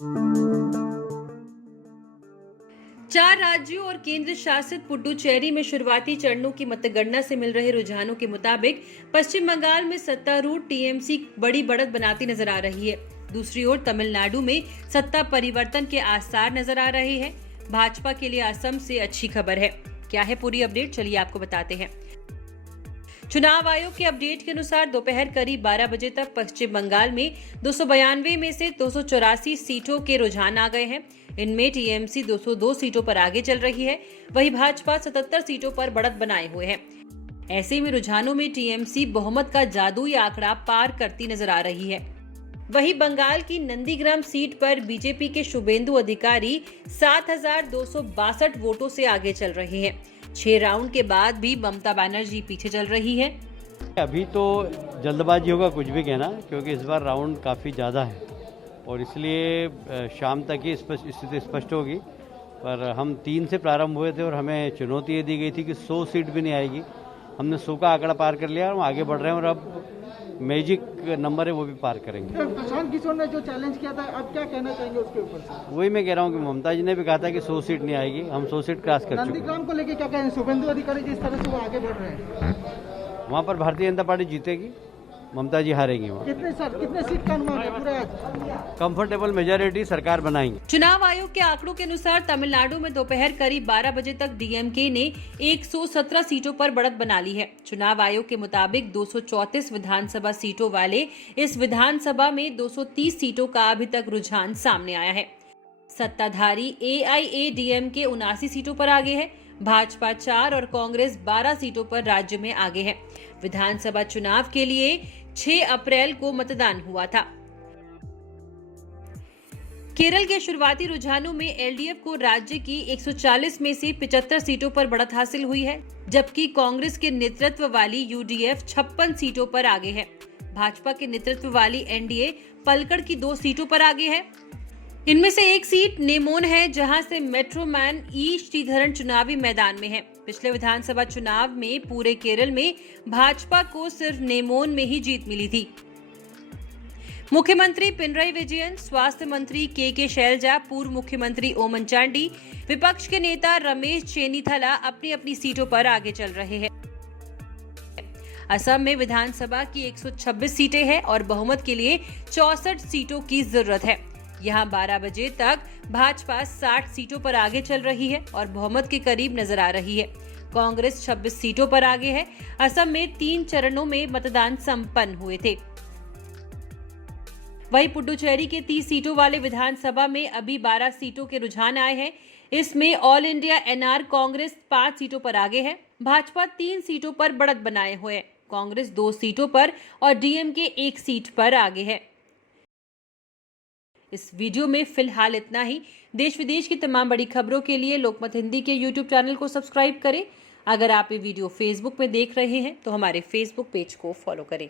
4 राज्यों और केंद्र शासित पुडुचेरी में शुरुआती चरणों की मतगणना से मिल रहे रुझानों के मुताबिक पश्चिम बंगाल में सत्तारूढ़ टीएमसी बड़ी बढ़त बनाती नजर आ रही है। दूसरी ओर तमिलनाडु में सत्ता परिवर्तन के आसार नजर आ रहे हैं। भाजपा के लिए असम से अच्छी खबर है। क्या है पूरी अपडेट, चलिए आपको बताते हैं। चुनाव आयोग के अपडेट के अनुसार दोपहर करीब 12 बजे तक पश्चिम बंगाल में 292 में से 284 सीटों के रुझान आ गए हैं। इनमें टीएमसी 202 सीटों पर आगे चल रही है, वहीं भाजपा 77 सीटों पर बढ़त बनाए हुए है। ऐसे में रुझानों में टीएमसी बहुमत का जादुई आंकड़ा पार करती नजर आ रही है। वहीं बंगाल की नंदीग्राम सीट पर बीजेपी के शुभेंदु अधिकारी 7,262 वोटों से आगे चल रहे हैं। 6 राउंड के बाद भी ममता बनर्जी पीछे चल रही है। अभी तो जल्दबाजी होगा कुछ भी कहना, क्योंकि इस बार राउंड काफ़ी ज़्यादा है और इसलिए शाम तक ही स्थिति स्पष्ट होगी। पर हम 3 से प्रारंभ हुए थे और हमें चुनौती ये दी गई थी कि 100 सीट भी नहीं आएगी। हमने 100 का आंकड़ा पार कर लिया और हम आगे बढ़ रहे हैं और अब मैजिक नंबर है वो भी पार करेंगे। प्रशांत किशोर ने जो चैलेंज किया था, अब क्या कहना चाहेंगे उसके ऊपर से? वही मैं कह रहा हूँ कि ममता जी ने भी कहा था कि 100 सीट नहीं आएगी, हम 100 सीट क्रॉस कर चुके हैं। नंदीग्राम को लेके क्या कहेंगे? शुभेंदु अधिकारी जिस तरह से वो आगे बढ़ रहे हैं, वहाँ पर भारतीय जनता पार्टी जीतेगी, ममता जी हारेंगी। वहाँ कितने सीट का अनुमान है पूरे आज? कंफर्टेबल मेजॉरिटी सरकार बनाएंगे। चुनाव आयोग के आंकड़ों के अनुसार तमिलनाडु में दोपहर करीब 12 बजे तक डीएमके ने 117 सीटों पर बढ़त बना ली है। चुनाव आयोग के मुताबिक 234 विधानसभा सीटों वाले इस विधानसभा में 230 सीटों का अभी तक रुझान सामने आया है। सत्ताधारी एआईएडीएमके 79 सीटों पर आगे है। भाजपा 4 और कांग्रेस 12 सीटों पर राज्य में आगे है। विधानसभा चुनाव के लिए 6 अप्रैल को मतदान हुआ था। केरल के शुरुआती रुझानों में एलडीएफ को राज्य की 140 में से 75 सीटों पर बढ़त हासिल हुई है, जबकि कांग्रेस के नेतृत्व वाली यूडीएफ 56 सीटों पर आगे है। भाजपा के नेतृत्व वाली एनडीए पलक्कड़ की 2 सीटों पर आगे है। इनमें से एक सीट नेमोन है, जहां से मेट्रोमैन ई श्रीधरन चुनावी मैदान में है। पिछले विधानसभा चुनाव में पूरे केरल में भाजपा को सिर्फ नेमोन में ही जीत मिली थी। मुख्यमंत्री पिनरई विजयन, स्वास्थ्य मंत्री के शैलजा, पूर्व मुख्यमंत्री ओमन चांडी, विपक्ष के नेता रमेश चेन्नीथला अपनी अपनी सीटों पर आगे चल रहे हैं। असम में विधानसभा की 126 सीटें हैं और बहुमत के लिए 64 सीटों की जरूरत है। यहां 12 बजे तक भाजपा 60 सीटों पर आगे चल रही है और बहुमत के करीब नजर आ रही है। कांग्रेस 26 सीटों पर आगे है। असम में 3 चरणों में मतदान संपन्न हुए थे। वहीं पुडुचेरी के 30 सीटों वाले विधानसभा में अभी 12 सीटों के रुझान आए हैं। इसमें ऑल इंडिया एनआर कांग्रेस 5 सीटों पर आगे है। भाजपा 3 सीटों पर बढ़त बनाए हुए है। कांग्रेस 2 सीटों पर और डीएमके 1 सीट पर आगे है। इस वीडियो में फिलहाल इतना ही। देश विदेश की तमाम बड़ी खबरों के लिए लोकमत हिंदी के यूट्यूब चैनल को सब्सक्राइब करें। अगर आप ये वीडियो फेसबुक में देख रहे हैं तो हमारे फेसबुक पेज को फॉलो करें।